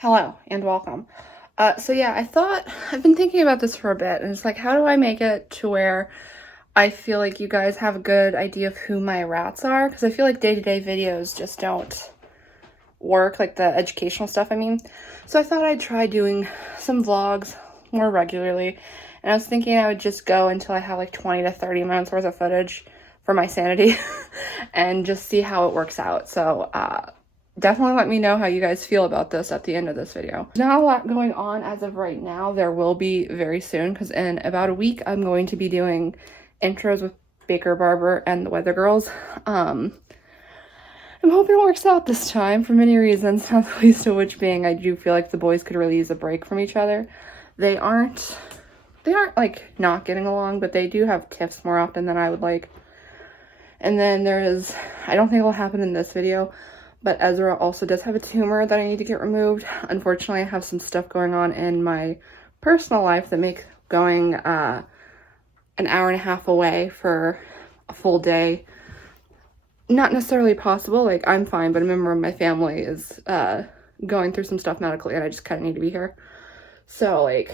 Hello and welcome. So yeah, I've been thinking about this for a bit, and it's like, how do I make it to where I feel like you guys have a good idea of who my rats are? Because I feel like day-to-day videos just don't work, like the educational stuff, I mean. So I thought I'd try doing some vlogs more regularly, and I was thinking I would just go until I have like 20 to 30 minutes worth of footage for my sanity and just see how it works out. So, definitely let me know how you guys feel about this at the end of this video. There's not a lot going on as of right now. There will be very soon, because in about a week I'm going to be doing intros with Baker Barber and the Weather Girls. I'm hoping it works out this time for many reasons, not the least of which being I do feel like the boys could really use a break from each other. They aren't like not getting along, but they do have tiffs more often than I would like. And then I don't think it'll happen in this video, but Ezra also does have a tumor that I need to get removed. Unfortunately, I have some stuff going on in my personal life that make going an hour and a half away for a full day not necessarily possible. Like, I'm fine, but a member of my family is going through some stuff medically, and I just kind of need to be here. So, like,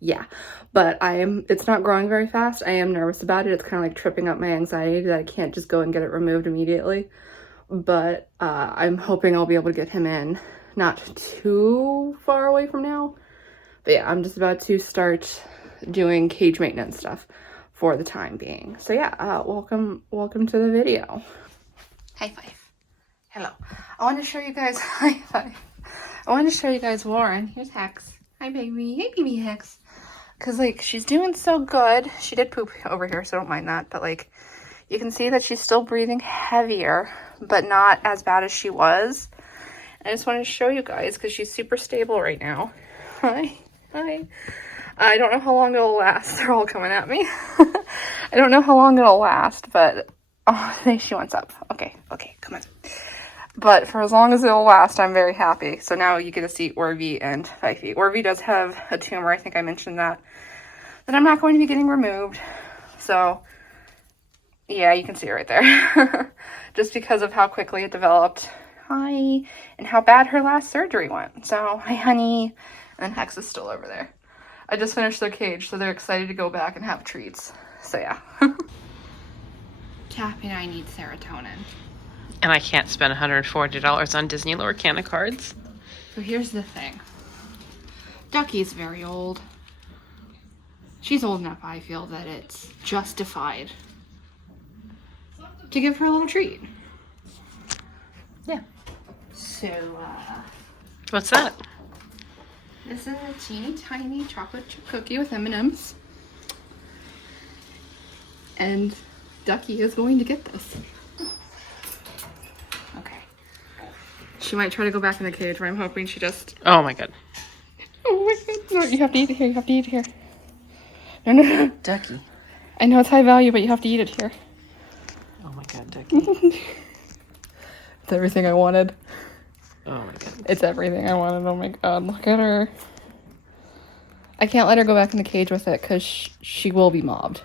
yeah. But it's not growing very fast. I am nervous about it. It's kind of like tripping up my anxiety that I can't just go and get it removed immediately. But I'm hoping I'll be able to get him in not too far away from now. But yeah, I'm just about to start doing cage maintenance stuff for the time being. So yeah, welcome to the video. High five. Hello. I want to show you guys high five. I want to show you guys Warren. Here's Hex. Hi baby. Hey baby Hex. Cause like she's doing so good. She did poop over here, so don't mind that. But like you can see that she's still breathing heavier, but not as bad as she was. I just wanted to show you guys because she's super stable right now. Hi. I don't know how long it'll last. They're all coming at me. I don't know how long it'll last, but oh, today she wants up. Okay, come on. But for as long as it'll last, I'm very happy. So now you get to see Orvie and Fifey. Orvie does have a tumor. I think I mentioned that I'm not going to be getting removed. So yeah, you can see it right there. Just because of how quickly it developed. Hi. And how bad her last surgery went. So, hi, honey. And then Hex is still over there. I just finished their cage, so they're excited to go back and have treats. So, yeah. Cappy and I need serotonin. And I can't spend $140 on Disney Lorcana cards. So, here's the thing. Duckie's very old. She's old enough, I feel, that it's justified to give her a little treat. Yeah. So, What's that? this is a teeny tiny chocolate chip cookie with M&Ms. And Duckie is going to get this. Okay. She might try to go back in the cage, but I'm hoping she just... Oh my god. Oh my god. No, you have to eat it here. You have to eat it here. No. Duckie. I know it's high value, but you have to eat it here. Oh my god, Duckie. It's everything I wanted. Oh my god. It's everything I wanted. Oh my god, look at her. I can't let her go back in the cage with it because she will be mobbed.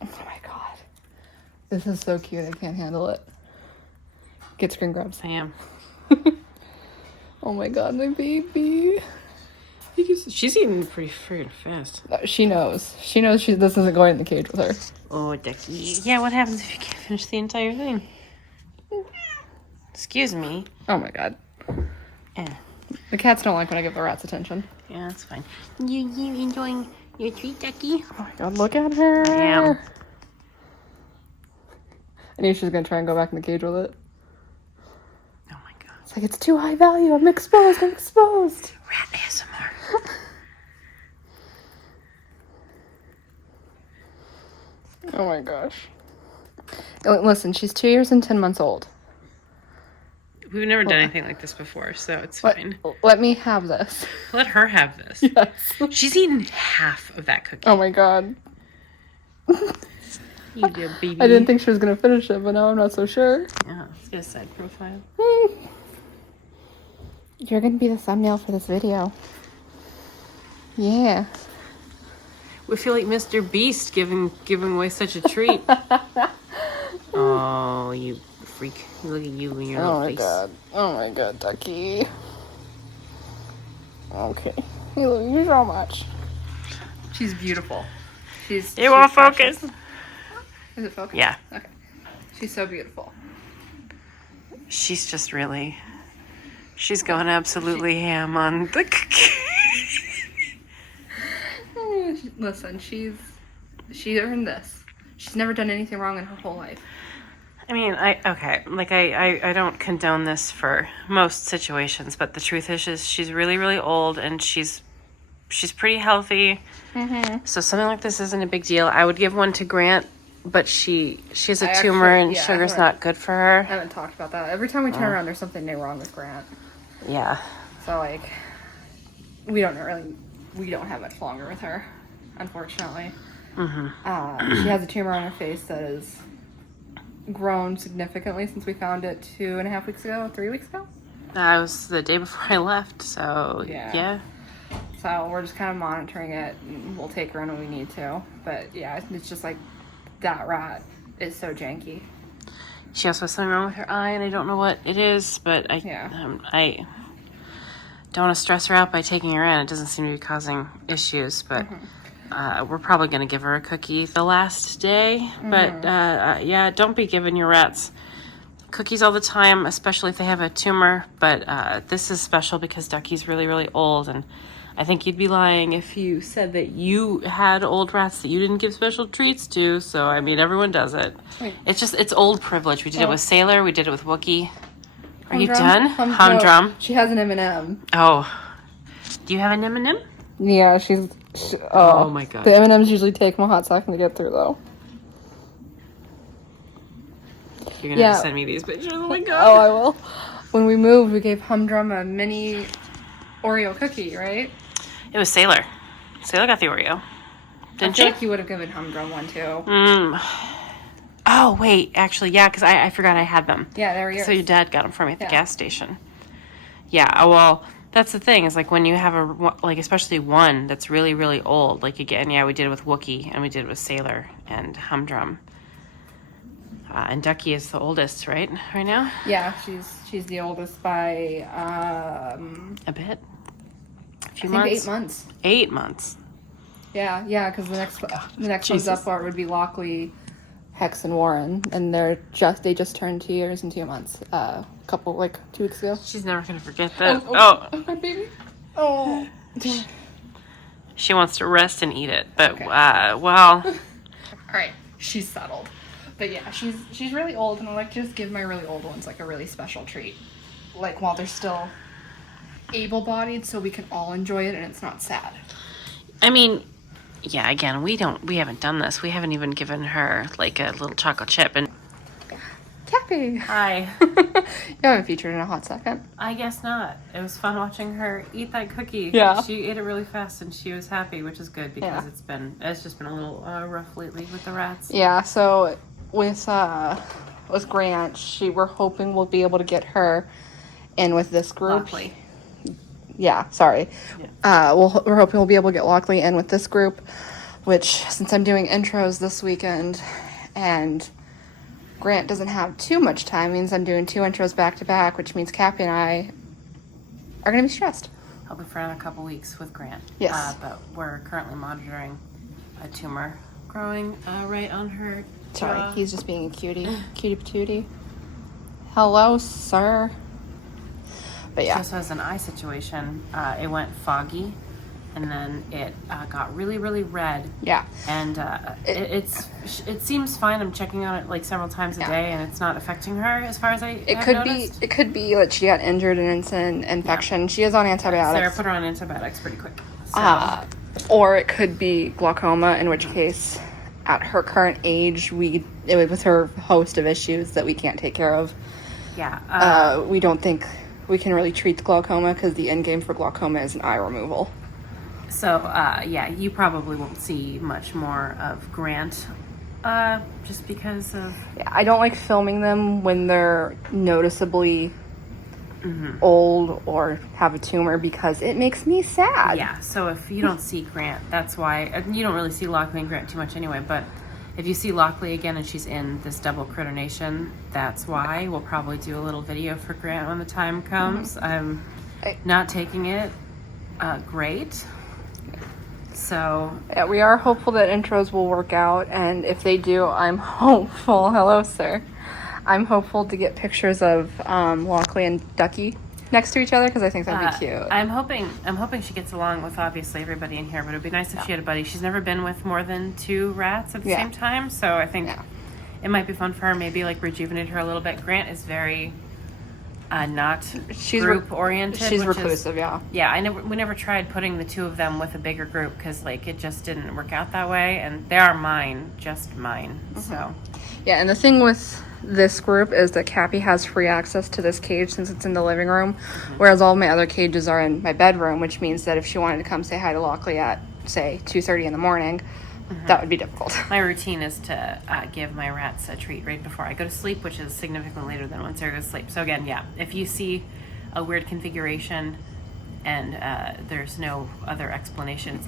Oh my god. This is so cute. I can't handle it. Get screen grabs. I am. Oh my god, my baby. She's eating pretty freaking fast. She knows. She knows this isn't going in the cage with her. Oh, Duckie. Yeah, what happens if you can't finish the entire thing? Excuse me. Oh my god. Yeah. The cats don't like when I give the rats attention. Yeah, that's fine. You enjoying your treat, Duckie? Oh my god, look at her. I am. I knew she was gonna try and go back in the cage with it. Oh my god. It's like, it's too high value. I'm exposed. Rat ASMR. Oh my gosh. Listen, she's 2 years and 10 months old. We've never done anything like this before, so it's fine. Let me have this. Let her have this. Yes. She's eaten half of that cookie. Oh my god. You dear baby. I didn't think she was going to finish it, but now I'm not so sure. Yeah, let's get a side profile. You're going to be the thumbnail for this video. Yeah. We feel like Mr. Beast giving away such a treat. Oh, you freak. Look at you and your Oh little my face. god. Oh my god, Duckie. Okay. I love you so much. She's beautiful. She's won't precious. focus. Is it focused? Yeah. Okay. She's so beautiful. She's just really... She's going absolutely ham on the cookie. Listen, she earned this. She's never done anything wrong in her whole life. I mean, I don't condone this for most situations, but the truth is she's really, really old, and she's pretty healthy. Mm-hmm. So something like this isn't a big deal. I would give one to Grant, but she has a tumor, and sugar's not good for her. I haven't talked about that. Every time we turn around, there's something new wrong with Grant. Yeah. So, like, we don't have much longer with her, unfortunately. Mm-hmm. She has a tumor on her face that has grown significantly since we found it 2.5 weeks ago, 3 weeks ago. That was the day before I left, so yeah. So we're just kind of monitoring it, and we'll take her in when we need to. But yeah, it's just like that rat is so janky. She also has something wrong with her eye, and I don't know what it is, but I don't want to stress her out by taking her in. It doesn't seem to be causing issues, but we're probably going to give her a cookie the last day. But yeah, don't be giving your rats cookies all the time, especially if they have a tumor. But this is special because Duckie's really, really old, and I think you'd be lying if you said that you had old rats that you didn't give special treats to. So, I mean, everyone does it. Wait. It's old privilege. We did it with Sailor. We did it with Wookie. Are you Humdrum? done? Humdrum. No, she has an M&M. Oh. Do you have an M&M? Yeah, oh my god. The M&Ms usually take them a hot second to get through, though. You're gonna have to send me these pictures. Oh my god. Oh, I will. When we moved, we gave Humdrum a mini Oreo cookie, right? It was Sailor. Sailor got the Oreo. Didn't I feel she? like you would have given Humdrum one, too. Oh, wait. Actually, yeah, because I forgot I had them. Yeah, they were yours. So your dad got them for me at the gas station. Yeah, well, that's the thing. Is like when you have especially one that's really, really old. Like again, we did it with Wookie, and we did it with Sailor and Humdrum. And Duckie is the oldest, right now? Yeah, she's the oldest by a bit. A few I think months. 8 months. 8 months. Yeah, because the next ones up would be Lockley, Hex, and Warren, and they just turned 2 years and 2 months. A couple 2 weeks ago. She's never gonna forget that. Oh, my baby. Oh. She wants to rest and eat it, but Okay. well. All right, she's settled. But yeah, she's really old, and I like to just give my really old ones a really special treat, while they're still able-bodied, so we can all enjoy it and it's not sad. I mean, yeah. Again, we haven't done this. We haven't even given her a little chocolate chip. And Cappy. hi. You haven't featured in a hot second. I guess not. It was fun watching her eat that cookie. Yeah. She ate it really fast, and she was happy, which is good because Yeah. it's just been a little rough lately with the rats. Yeah. So with Grant, we're hoping we'll be able to get her in with this group. Lockley. Yeah, sorry. Yeah. We're hoping we'll be able to get Lockley in with this group, which, since I'm doing intros this weekend and Grant doesn't have too much time, means I'm doing 2 intros back to back, which means Cappy and I are going to be stressed. I'll be for a couple weeks with Grant. Yes. But we're currently monitoring a tumor growing right on her Sorry, jaw. he's just being a cutie patootie. Hello, sir. But She yeah. also has an eye situation. It went foggy, and then it got really, really red. Yeah. And it seems fine. I'm checking on it several times a day, and it's not affecting her as far as I It have could noticed. be that she got injured in an infection. She is on antibiotics. Sarah put her on antibiotics pretty quick. So. Or it could be glaucoma, in which case, at her current age, with her host of issues that we can't take care of. Yeah. We don't think we can really treat the glaucoma because the end game for glaucoma is an eye removal. So, you probably won't see much more of Grant, just because of... Yeah, I don't like filming them when they're noticeably old or have a tumor because it makes me sad. Yeah, so if you don't see Grant, that's why... You don't really see Lockley and Grant too much anyway, but if you see Lockley again and she's in this double critter nation, that's why. We'll probably do a little video for Grant when the time comes. I'm not taking it great. So yeah, we are hopeful that intros will work out, and if they do, I'm hopeful. Hello, sir. I'm hopeful to get pictures of Lockley and Duckie next to each other because I think that'd be cute. I'm hoping she gets along with obviously everybody in here, but it'd be nice if she had a buddy. She's never been with more than 2 rats at the same time, so I think it might be fun for her. Maybe like rejuvenate her a little bit. Grant is very not group oriented. She's reclusive, yeah. We never tried putting the 2 of them with a bigger group because like it just didn't work out that way, and they are mine, just mine. So yeah, and the thing with this group is that Cappy has free access to this cage since it's in the living room, whereas all my other cages are in my bedroom, which means that if she wanted to come say hi to Lockley at, say, 2:30 in the morning, that would be difficult. My routine is to give my rats a treat right before I go to sleep, which is significantly later than when Sarah goes to sleep. So again, yeah, if you see a weird configuration and there's no other explanations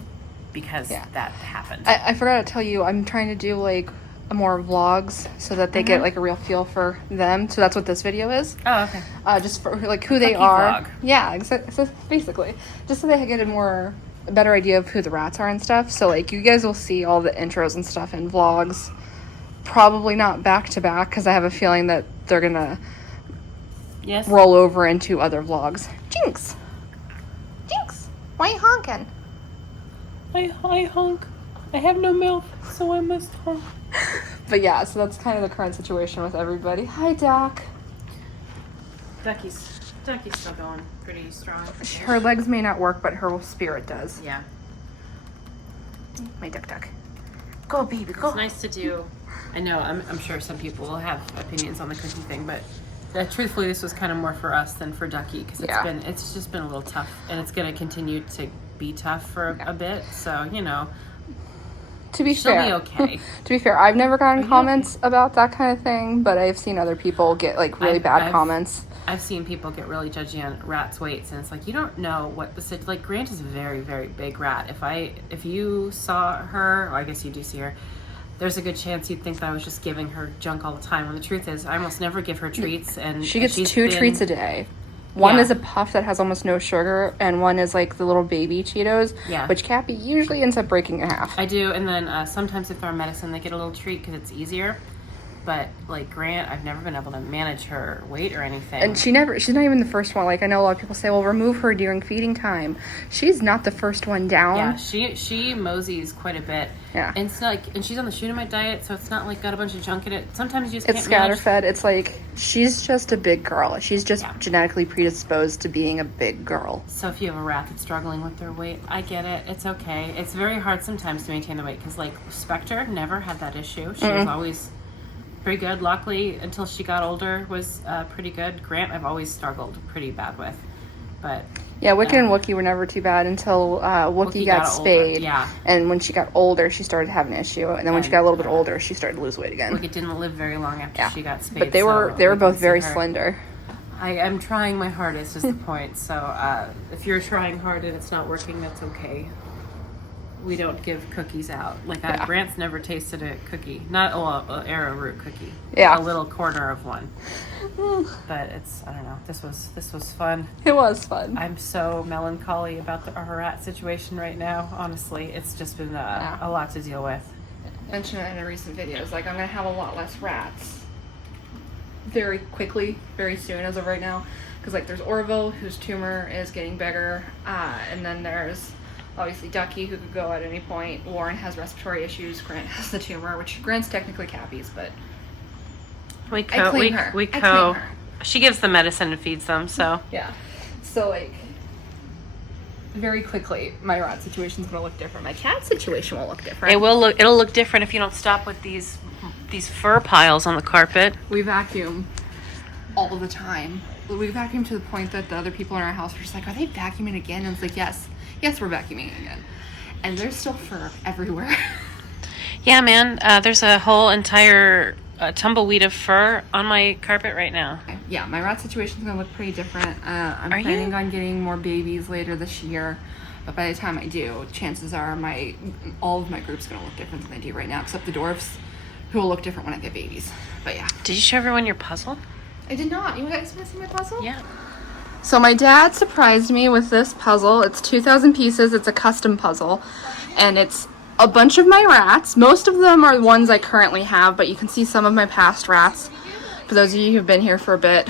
because that happened. I forgot to tell you, I'm trying to do like more vlogs so that they get like a real feel for them. So that's what this video is. Oh, okay. Just for like who they are. Vlog. Yeah, so basically, just so they get a better idea of who the rats are and stuff. So like you guys will see all the intros and stuff in vlogs, probably not back to back because I have a feeling that they're gonna roll over into other vlogs. Jinx, why are you honking? I honk. I have no mouth, so I must honk. But yeah, so that's kind of the current situation with everybody. Hi, Doc. Duckie's still going pretty strong. Her legs may not work, but her spirit does. Yeah. My duck. Go, baby, go. It's nice to do. I know, I'm sure some people will have opinions on the cookie thing, but truthfully, this was kind of more for us than for Duckie because it's just been a little tough, and it's going to continue to be tough for a bit. So, you know. To be She'll fair, be okay. To be fair, I've never gotten comments about that kind of thing, but I've seen other people get like really bad comments. I've seen people get really judgy on rats' weights, and it's like you don't know what like Grant is a very, very big rat. If you saw her, I guess you do see her, there's a good chance you'd think that I was just giving her junk all the time. When the truth is, I almost never give her treats, and she gets 2 treats a day. One is a puff that has almost no sugar, and one is like the little baby Cheetos, which Cappy usually ends up breaking in half. I do, and then sometimes if they're medicine, they get a little treat because it's easier. But like Grant, I've never been able to manage her weight or anything. And she's not even the first one. Like I know a lot of people say, well, remove her during feeding time. She's not the first one down. Yeah, she moseys quite a bit. Yeah. And it's like, and she's on the Shunamite diet, so it's not like got a bunch of junk in it. Sometimes you just can't scatter fed. It's like she's just a big girl. She's just genetically predisposed to being a big girl. So if you have a rat that's struggling with their weight, I get it. It's okay. It's very hard sometimes to maintain the weight because like Spectre never had that issue. She was always pretty good. Lockley, until she got older, was pretty good. Grant, I've always struggled pretty bad with. But yeah, Wicked and Wookie were never too bad until Wookie got spayed. Yeah. And when she got older, she started having an issue. And then when she got a little bit older, she started to lose weight again. Wookie didn't live very long after she got spayed. But they were both very slender. I'm trying my hardest is the point. So if you're trying hard and it's not working, that's okay. We don't give cookies out. Like Grant's never tasted a cookie. Not an arrowroot cookie. Yeah. A little corner of one. But it's, I don't know. This was fun. It was fun. I'm so melancholy about our rat situation right now. Honestly, it's just been a lot to deal with. I mentioned it in a recent video. It's like I'm gonna have a lot less rats very quickly, very soon as of right now. Because like there's Orville, whose tumor is getting bigger, and then there's obviously Duckie, who could go at any point. Warren has respiratory issues. Grant has the tumor, which Grant's technically Cappy's, but we I claim her. She gives the medicine and feeds them, so yeah. So like very quickly, my rat situation's gonna look different. My cat situation will look different. It'll look different if you don't stop with these fur piles on the carpet. We vacuum all the time. We vacuum to the point that the other people in our house are just like, are they vacuuming again? And it's like, yes, we're vacuuming again. And there's still fur everywhere. Yeah, man. There's a whole entire tumbleweed of fur on my carpet right now. Yeah, my rat situation's gonna look pretty different. I'm planning on getting more babies later this year. But by the time I do, chances are all of my group's gonna look different than they do right now, except the dwarfs. who will look different when I get babies. But yeah. Did you show everyone your puzzle? I did not. You guys want to see my puzzle? Yeah. So my dad surprised me with this puzzle. It's 2,000 pieces. It's a custom puzzle. And it's a bunch of my rats. Most of them are the ones I currently have, but you can see some of my past rats. For those of you who've been here for a bit.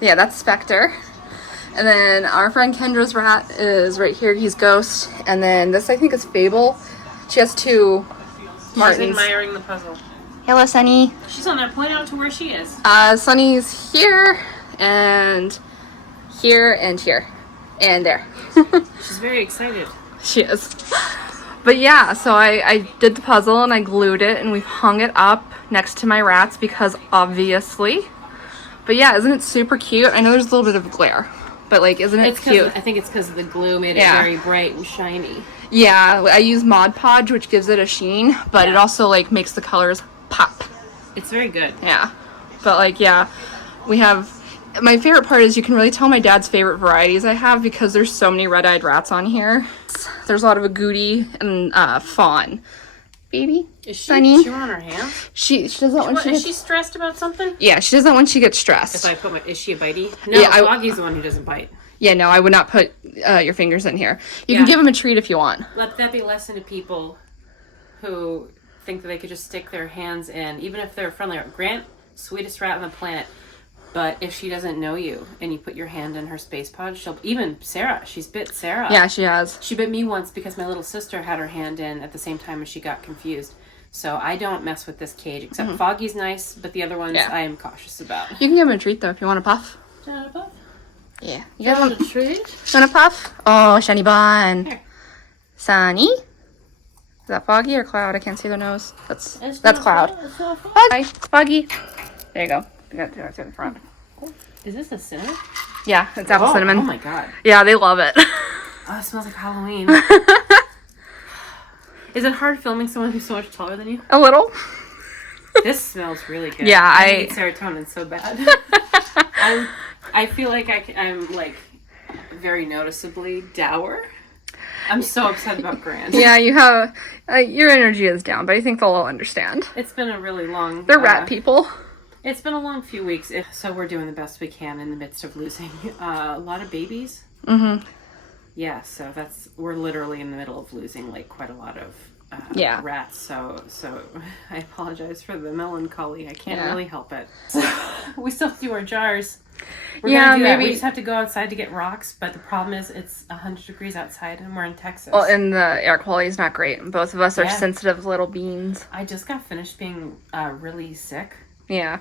Yeah, that's Spectre. And then our friend Kendra's rat is right here. He's Ghost. And then this, I think, is Fable. She has 2 Martins. She's admiring the puzzle. Hello, Sunny. She's on there. Point out to where she is. Sunny's here, and here, and here, and there. She's very excited. She is. But yeah, so I did the puzzle, and I glued it, and we've hung it up next to my rats, because obviously. But yeah, isn't it super cute? I know there's a little bit of glare, but like, isn't it cute? I think it's because the glue made it very bright and shiny. Yeah, I use Mod Podge, which gives it a sheen, but it also like makes the colors pop. It's very good. Yeah. But like, yeah, we have, my favorite part is you can really tell my dad's favorite varieties I have because there's so many red-eyed rats on here. There's a lot of agouti and fawn. Baby? Is she Sunny? chewing on her hands? She doesn't when she Is gets, she stressed about something? yeah, she doesn't when she gets stressed. If I put my, is she a bitey? No, Yeah, Foggy's the one who doesn't bite. Yeah, no, I would not put your fingers in here. You can give him a treat if you want. Let that be a lesson to people who think that they could just stick their hands in, even if they're friendly. Grant, sweetest rat on the planet. But if she doesn't know you and you put your hand in her space pod, she'll, even Sarah, she's bit Sarah. Yeah, she has. She bit me once because my little sister had her hand in at the same time and she got confused. So I don't mess with this cage, except Foggy's nice, but the other ones I am cautious about. You can give him a treat though if you want a puff. Do you want a puff? Yeah. You guys want a treat? a puff? Oh, shiny bun. Here. Sunny? Is that Foggy or Cloud? I can't see their nose. That's Cloud. Hi, Foggy. There you go. You got to in the front. Is this a cinnamon? Yeah, it's apple cinnamon. Oh my god. Yeah, they love it. Oh, it smells like Halloween. Is it hard filming someone who's so much taller than you? A little. This smells really good. Yeah, I need serotonin so bad. I feel like I'm like very noticeably dour. I'm so upset about Grant. Yeah, you have your energy is down, but I think they'll all understand. It's been a really long. They're rat people. It's been a long few weeks, so we're doing the best we can in the midst of losing a lot of babies. Mm-hmm. Yeah, so we're literally in the middle of losing like quite a lot of rats. So I apologize for the melancholy. I can't really help it. We still have to do our jars. We're gonna do that. We just have to go outside to get rocks, but the problem is it's 100 degrees outside and we're in Texas. Well, and the air quality is not great. Both of us are sensitive little beans. I just got finished being really sick. Yeah.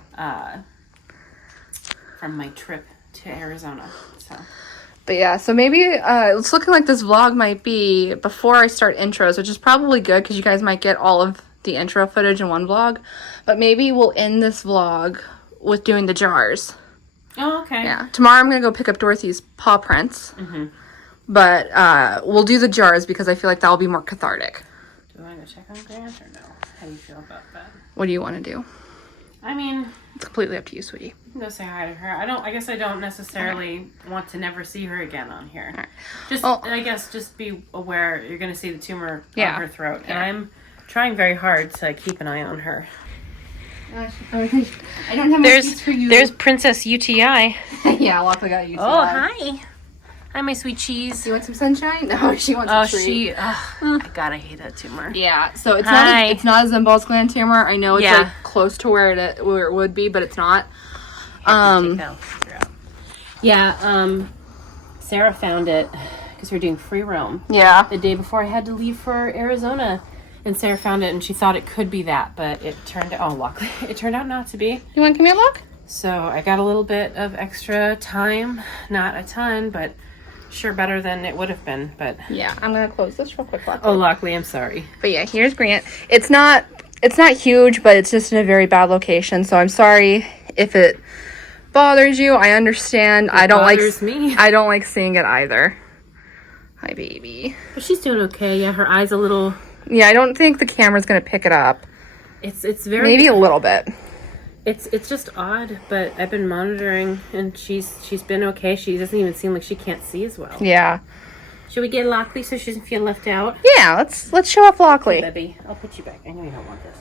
From my trip to Arizona. But yeah, so maybe it's looking like this vlog might be before I start intros, which is probably good because you guys might get all of the intro footage in one vlog. But maybe we'll end this vlog with doing the jars. Oh, okay. Yeah. Tomorrow I'm going to go pick up Dorothy's paw prints. Mm-hmm. But we'll do the jars because I feel like that will be more cathartic. Do I want to go check on Grant or no? How do you feel about that? What do you want to do? I mean, it's completely up to you, sweetie. You can go say hi to her. I guess I don't necessarily want to never see her again on here. Right. I guess just be aware you're going to see the tumor on her throat. Yeah. And I'm trying very hard to keep an eye on her. I don't have my seats for you. There's Princess UTI. Yeah, Lockley got UTI. Oh, hi. Hi, my sweet cheese. You want some sunshine? No, she wants a treat. God, I hate that tumor. Yeah, so it's not a Zimbal's gland tumor. I know it's like close to where it would be, but it's not. Sarah found it because we were doing free roam. Yeah. The day before I had to leave for Arizona. And Sarah found it, and she thought it could be that, but it turned out not to be. You want to give me a look? So I got a little bit of extra time, not a ton, but sure better than it would have been. But yeah, I'm gonna close this real quick. Lockley. Oh, Lockley, I'm sorry. But yeah, here's Grant. It's not huge, but it's just in a very bad location. So I'm sorry if it bothers you. I understand. I don't like seeing it either. Hi, baby. But she's doing okay. Yeah, her eye's a little. Yeah, I don't think the camera's gonna pick it up. It's very maybe a little bit. It's just odd, but I've been monitoring, and she's been okay. She doesn't even seem like she can't see as well. Yeah. Should we get Lockley so she doesn't feel left out? Yeah, let's show off Lockley. Baby, I'll put you back. I know you don't want this.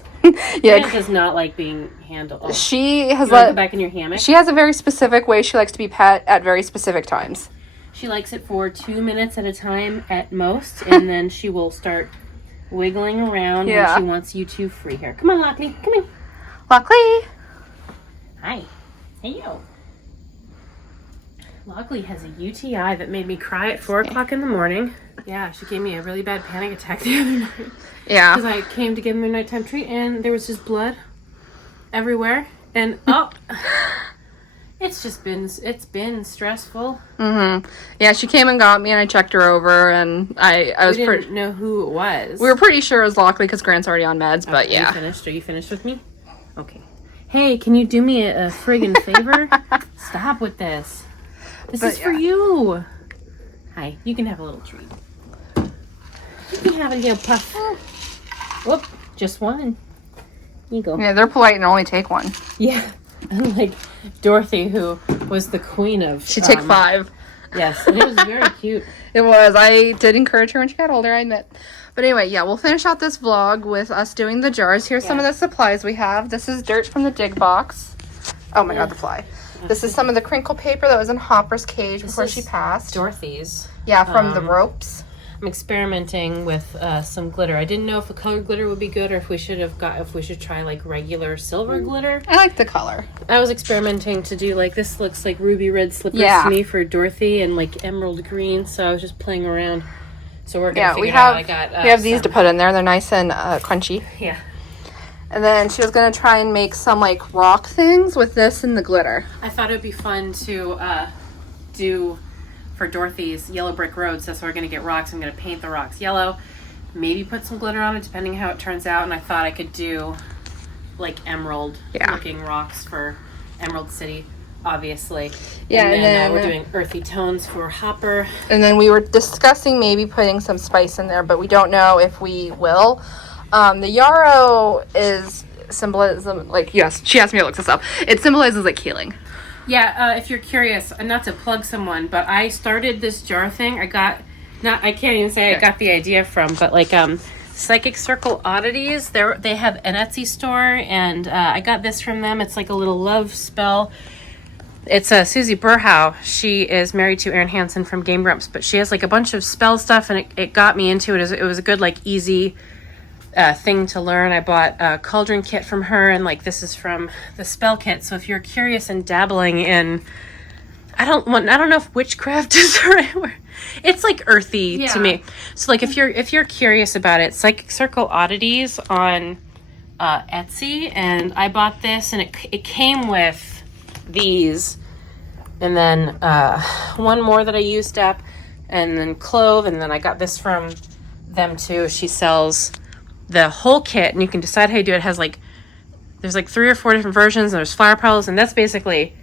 Yeah, Grant does not like being handled. Oh. she has You want to go back in your hammock? She has a very specific way she likes to be pet at very specific times. She likes it for 2 minutes at a time at most, and then she will start wiggling around when she wants you to free her. Come on, Lockley. Come here. Lockley. Hi. Hey, yo. Lockley has a UTI that made me cry at 4 o'clock in the morning. Yeah, she gave me a really bad panic attack the other night. Yeah. Because I came to give him a nighttime treat, and there was just blood everywhere. And, it's been stressful. Mm-hmm. Yeah, she came and got me, and I checked her over, and I was we didn't know who it was. We were pretty sure it was Lockley because Grant's already on meds, but yeah. Are you finished with me? Okay. Hey, can you do me a friggin' favor? Stop with this. This is for you. Hi, you can have a little treat. You can have a little puff. Whoop, just one. Here you go. Yeah, they're polite and only take one. Yeah. Unlike Dorothy, who was the queen of... She'd take 5. Yes, and it was very cute. It was. I did encourage her when she got older, I admit. But anyway, yeah, we'll finish out this vlog with us doing the jars. Here's some of the supplies we have. This is dirt from the dig box. Oh my god, the fly. This is some of the crinkle paper that was in Hopper's cage before she passed. Dorothy's. Yeah, from the ropes. I'm experimenting with some glitter. I didn't know if a colored glitter would be good or if we should try like regular silver glitter. I like the color. I was experimenting to do like, this looks like ruby red slippers to me for Dorothy, and like emerald green, so I was just playing around. So we're gonna figure it out. We have these to put in there. They're nice and crunchy. Yeah. And then she was gonna try and make some like rock things with this and the glitter. I thought it would be fun to do for Dorothy's yellow brick roads. That's where we're gonna get rocks. I'm gonna paint the rocks yellow, maybe put some glitter on it depending how it turns out. And I thought I could do like emerald looking rocks for Emerald City, obviously. Yeah, and then we're doing earthy tones for Hopper. And then we were discussing maybe putting some spice in there, but we don't know if we will. The yarrow is symbolism, like, yes, she asked me to look this up. It symbolizes like healing. Yeah, if you're curious, not to plug someone, but I started this jar thing. I can't even say I got the idea from, but like Psychic Circle Oddities, they have an Etsy store, and I got this from them. It's like a little love spell. It's Susie Burhow. She is married to Aaron Hansen from Game Grumps, but she has like a bunch of spell stuff, and it got me into it. It was a good, like, easy thing to learn. I bought a cauldron kit from her, and like, this is from the spell kit. So if you're curious and dabbling in, I don't know if witchcraft is the right word. It's like earthy to me. So like, if you're curious about it, Psychic Circle Oddities on Etsy, and I bought this, and it came with these, and then one more that I used up, and then clove, and then I got this from them too. She sells the whole kit, and you can decide how you do it. It has like, there's like 3 or 4 different versions, and there's flower petals, and that's basically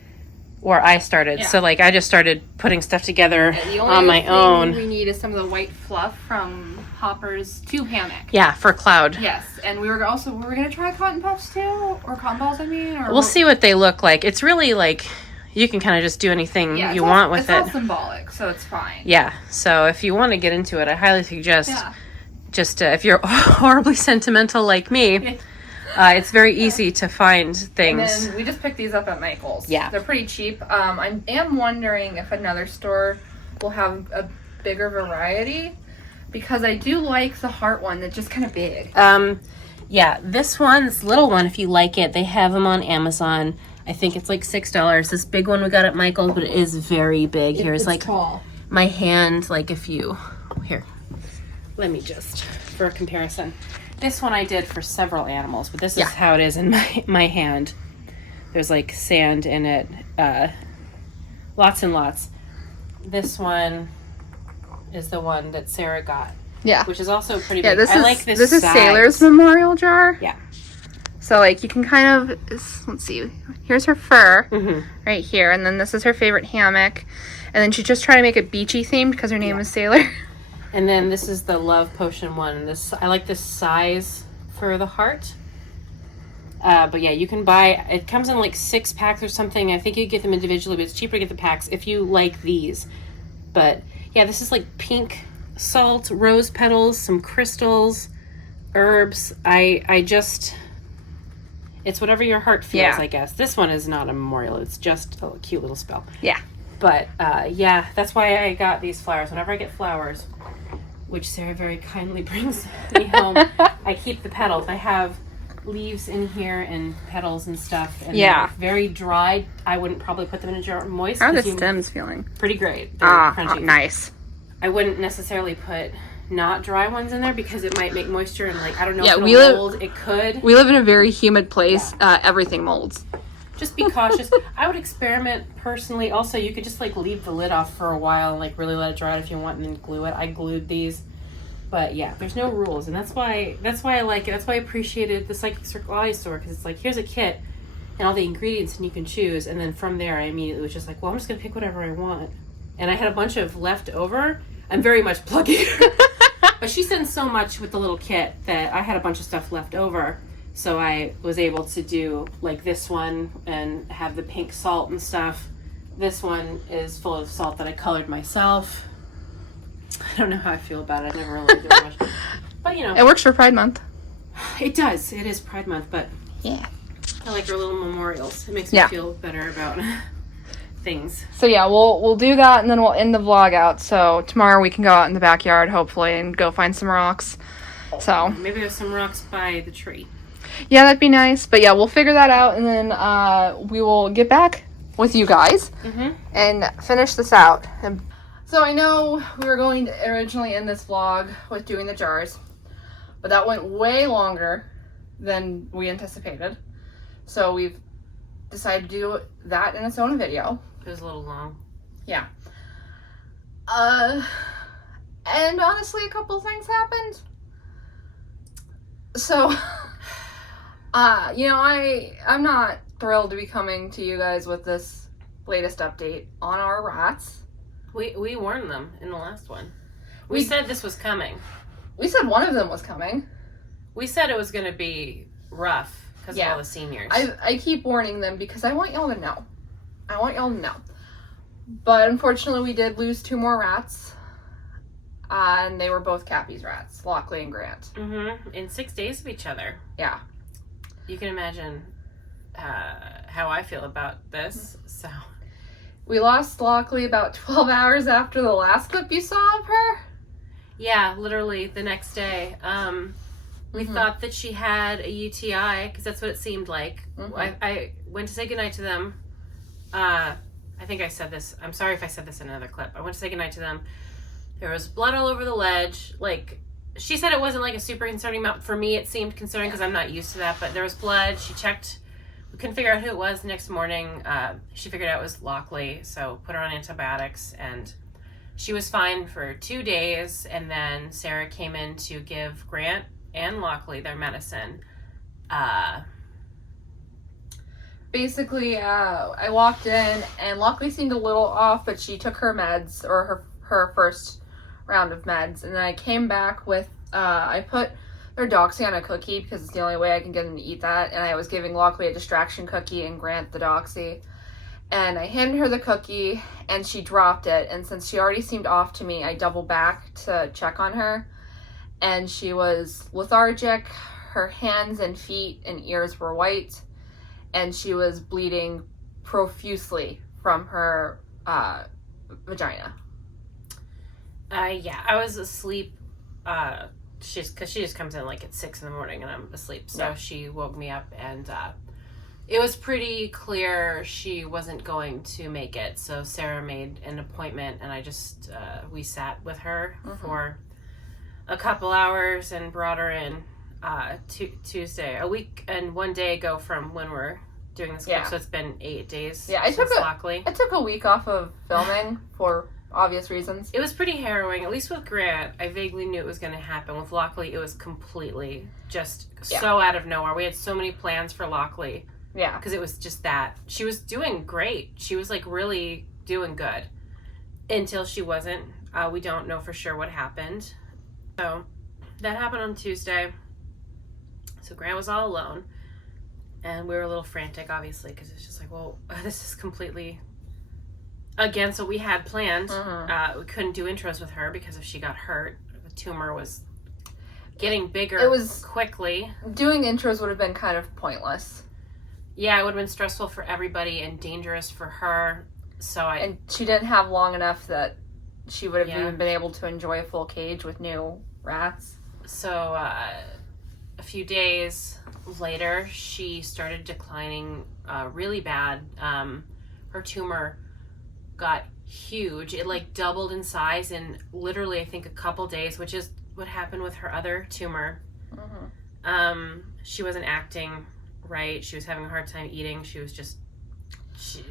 where I started. So like, I just started putting stuff together on my own. We need is some of the white fluff from Hopper's tube hammock. Yeah, for Cloud. Yes, and we were gonna try cotton puffs too, or cotton balls. I mean, or we'll see what they look like. It's really like, you can kind of just do anything you want with it. It's all symbolic, so it's fine. Yeah. So if you want to get into it, I highly suggest. Just if you're horribly sentimental like me, it's very easy to find things. And then we just picked these up at Michael's. Yeah. They're pretty cheap. I am wondering if another store will have a bigger variety, because I do like the heart one that's just kind of big. Yeah, this little one, if you like it, they have them on Amazon. I think it's like $6. This big one we got at Michael's, but it is very big. Here's like tall. My hand, like here. Let me just, for a comparison. This one I did for several animals, but this is how it is in my hand. There's like sand in it, lots and lots. This one is the one that Sarah got. Yeah. Which is also pretty big. I like this size. Is Sailor's Memorial Jar. Yeah. So like, you can kind of, let's see, here's her fur right here, and then this is her favorite hammock, and then she's just trying to make it beachy themed because her name is Sailor. And then this is the Love Potion one. I like this size for the heart. But yeah, you can buy, it comes in like 6 packs or something. I think you get them individually, but it's cheaper to get the packs if you like these. But yeah, this is like pink salt, rose petals, some crystals, herbs. I just It's whatever your heart feels, Yeah. I guess. This one is not a memorial. It's just a cute little spell. Yeah. But, yeah, that's why I got these flowers. Whenever I get flowers, which Sarah very kindly brings me home, I keep the petals. I have leaves in here and petals and stuff. And Yeah. they're very dry. I wouldn't probably put them in a jar moist. How are the stems feeling? Pretty great. They're crunchy. Nice. I wouldn't necessarily put not dry ones in there because it might make moisture and, like, I don't know Yeah, if it'll mold. It could. We live in a very humid place. Everything molds. Just be cautious. I would experiment personally. Also, you could just like leave the lid off for a while and like really let it dry out if you want, and then glue it. I glued these, but yeah, there's no rules, and that's why I like it. That's why I appreciated the Psychic Circle store, because it's like, here's a kit and all the ingredients, and you can choose. And then from there, I immediately was just like, well, I'm just gonna pick whatever I want. And I had a bunch of left over. I'm very much plucky, but she sends so much with the little kit that I had a bunch of stuff left over. So I was able to do like this one and have the pink salt and stuff. This one is full of salt that I colored myself. I don't know how I feel about it. I never really do much. But you know. It works for Pride Month. It does. It is Pride Month, but yeah. I like our little memorials. It makes me feel better about things. So yeah, we'll do that, and then we'll end the vlog out. So tomorrow we can go out in the backyard, hopefully, and go find some rocks. So maybe there's some rocks by the tree. Yeah, that'd be nice. But yeah, we'll figure that out, and then we will get back with you guys and finish this out. So I know we were going to originally end this vlog with doing the jars, but that went way longer than we anticipated. So we've decided to do that in its own video. It was a little long. Yeah. And honestly, a couple things happened. So... you know, I'm not thrilled to be coming to you guys with this latest update on our rats. We warned them in the last one. We said this was coming. We said one of them was coming. We said it was going to be rough because of all the seniors. I keep warning them because I want y'all to know. I want y'all to know. But unfortunately, we did lose 2 more rats. And they were both Cappy's rats, Lockley and Grant. In 6 days of each other. Yeah. You can imagine how I feel about this. So we lost Lockley about 12 hours after the last clip you saw of her. Yeah, literally the next day. We thought that she had a UTI because that's what it seemed like. I went to say goodnight to them. I think I said this. I'm sorry if I said this in another clip. I went to say goodnight to them. There was blood all over the ledge. Like, she said it wasn't like a super concerning amount. For me, it seemed concerning because I'm not used to that. But there was blood. She checked. We couldn't figure out who it was the next morning. She figured out it was Lockley, so put her on antibiotics. And she was fine for 2 days. And then Sarah came in to give Grant and Lockley their medicine. Basically, I walked in and Lockley seemed a little off, but she took her meds, or her first round of meds, and then I came back with I put their Doxy on a cookie because it's the only way I can get them to eat that, and I was giving Lockley a distraction cookie and Grant the Doxy, and I handed her the cookie and she dropped it, and since she already seemed off to me, I doubled back to check on her, and she was lethargic. Her hands and feet and ears were white, and she was bleeding profusely from her vagina. Yeah, I was asleep. Because she just comes in like at 6 a.m. and I'm asleep. So she woke me up, and it was pretty clear she wasn't going to make it. So Sarah made an appointment, and I just we sat with her for a couple hours and brought her in Tuesday, a week and 1 day ago from when we're doing this clip. So it's been 8 days. Yeah, I took a week off of filming for obvious reasons. It was pretty harrowing. At least with Grant, I vaguely knew it was going to happen. With Lockley, it was completely just so out of nowhere. We had so many plans for Lockley. Yeah. Because it was just that. She was doing great. She was like really doing good until she wasn't. We don't know for sure what happened. So that happened on Tuesday. So Grant was all alone. And we were a little frantic, obviously, because it's just like, well, this is completely against what we had planned. We couldn't do intros with her because if she got hurt, the tumor was getting bigger quickly. Doing intros would have been kind of pointless. Yeah, it would have been stressful for everybody and dangerous for her. So And she didn't have long enough that she would have Yeah. even been able to enjoy a full cage with new rats. So a few days later, she started declining really bad. Her tumor got huge. It like doubled in size in literally, I think, a couple days, which is what happened with her other tumor. She wasn't acting right. She was having a hard time eating. She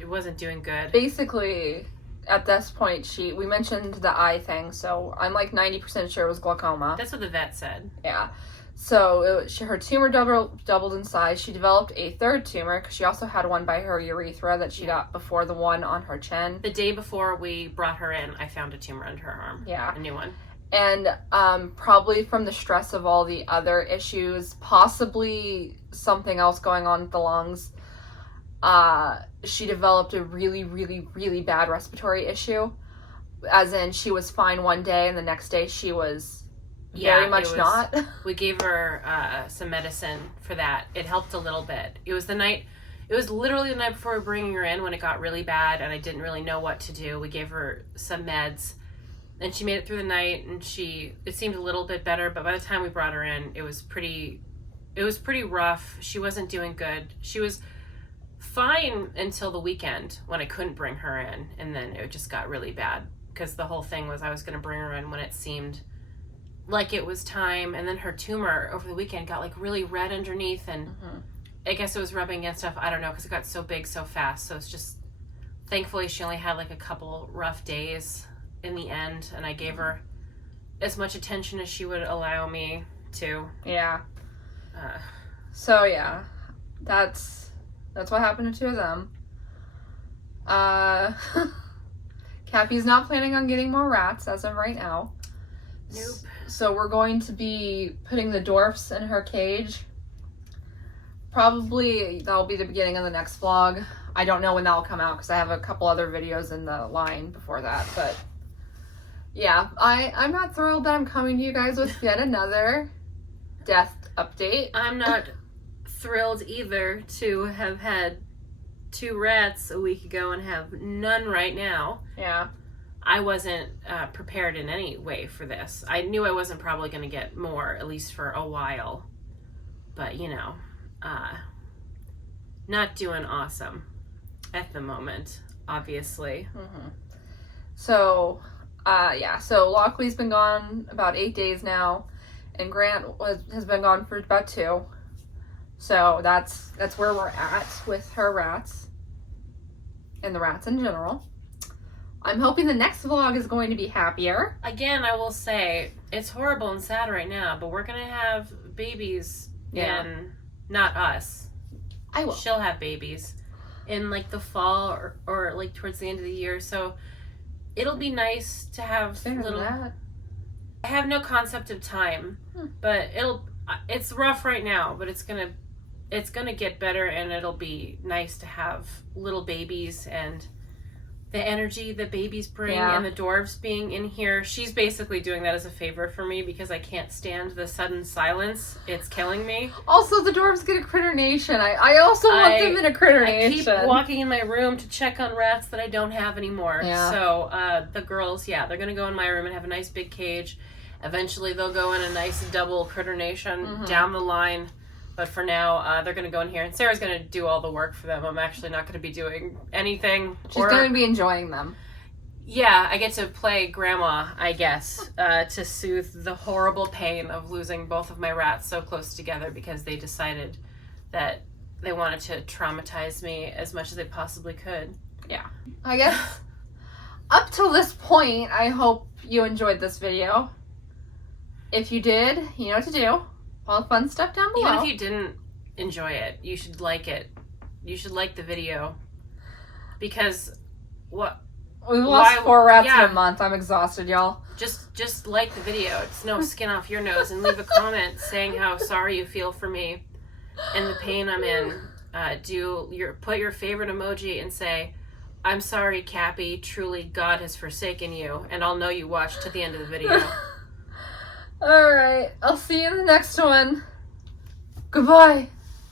wasn't doing good. Basically, at this point, we mentioned the eye thing, so I'm like 90% sure it was glaucoma. That's what the vet said. Yeah. So her tumor doubled in size. She developed a third tumor because she also had one by her urethra that she got before the one on her chin. The day before we brought her in, I found a tumor under her arm. Yeah. A new one. And probably from the stress of all the other issues, possibly something else going on with the lungs, she developed a really, really, really bad respiratory issue. As in, she was fine one day, and the next day she was very much not. We gave her some medicine for that. It helped a little bit. It was literally the night before we were bringing her in when it got really bad, and I didn't really know what to do. We gave her some meds, and she made it through the night, and it seemed a little bit better, but by the time we brought her in, it was pretty rough. She wasn't doing good. She was fine until the weekend when I couldn't bring her in, and then it just got really bad because the whole thing was I was going to bring her in when it seemed like it was time, and then her tumor over the weekend got like really red underneath, and I guess it was rubbing against stuff. I don't know, because it got so big so fast. So it's just, thankfully she only had like a couple rough days in the end, and I gave her as much attention as she would allow me to. Yeah. So yeah, that's what happened to two of them. Cappy's not planning on getting more rats as of right now. Nope. So we're going to be putting the dwarfs in her cage. Probably that'll be the beginning of the next vlog. I don't know when that'll come out because I have a couple other videos in the line before that. But yeah, I'm not thrilled that I'm coming to you guys with yet another death update. I'm not thrilled either to have had 2 rats a week ago and have none right now. Yeah. I wasn't prepared in any way for this. I knew I wasn't probably going to get more, at least for a while. But, not doing awesome at the moment, obviously. So, so Lockley's been gone about 8 days now, and Grant has been gone for about 2. So that's where we're at with her rats, and the rats in general. I'm hoping the next vlog is going to be happier. Again, I will say, it's horrible and sad right now, but we're going to have babies in, not us. I will. She'll have babies in like the fall or like towards the end of the year. So it'll be nice to have that. I have no concept of time, but it's rough right now, but it's gonna get better, and it'll be nice to have little babies and the energy that babies bring, and the dwarves being in here. She's basically doing that as a favor for me because I can't stand the sudden silence. It's killing me. Also, the dwarves get a critter nation. I also want them in a critter nation. I keep walking in my room to check on rats that I don't have anymore. Yeah. So the girls, they're going to go in my room and have a nice big cage. Eventually, they'll go in a nice double critter nation down the line. But for now, they're going to go in here, and Sarah's going to do all the work for them. I'm actually not going to be doing anything. She's going to be enjoying them. Yeah, I get to play grandma, I guess, to soothe the horrible pain of losing both of my rats so close together because they decided that they wanted to traumatize me as much as they possibly could. Yeah. I guess up till this point, I hope you enjoyed this video. If you did, you know what to do. All the fun stuff down below. Even if you didn't enjoy it, you should like it. You should like the video. Because we've lost 4 rats in a month. I'm exhausted, y'all. Just like the video. It's no skin off your nose, and leave a comment saying how sorry you feel for me and the pain I'm in. Put your favorite emoji and say, "I'm sorry, Cappy. Truly, God has forsaken you," and I'll know you watched to the end of the video. Alright, I'll see you in the next one. Goodbye.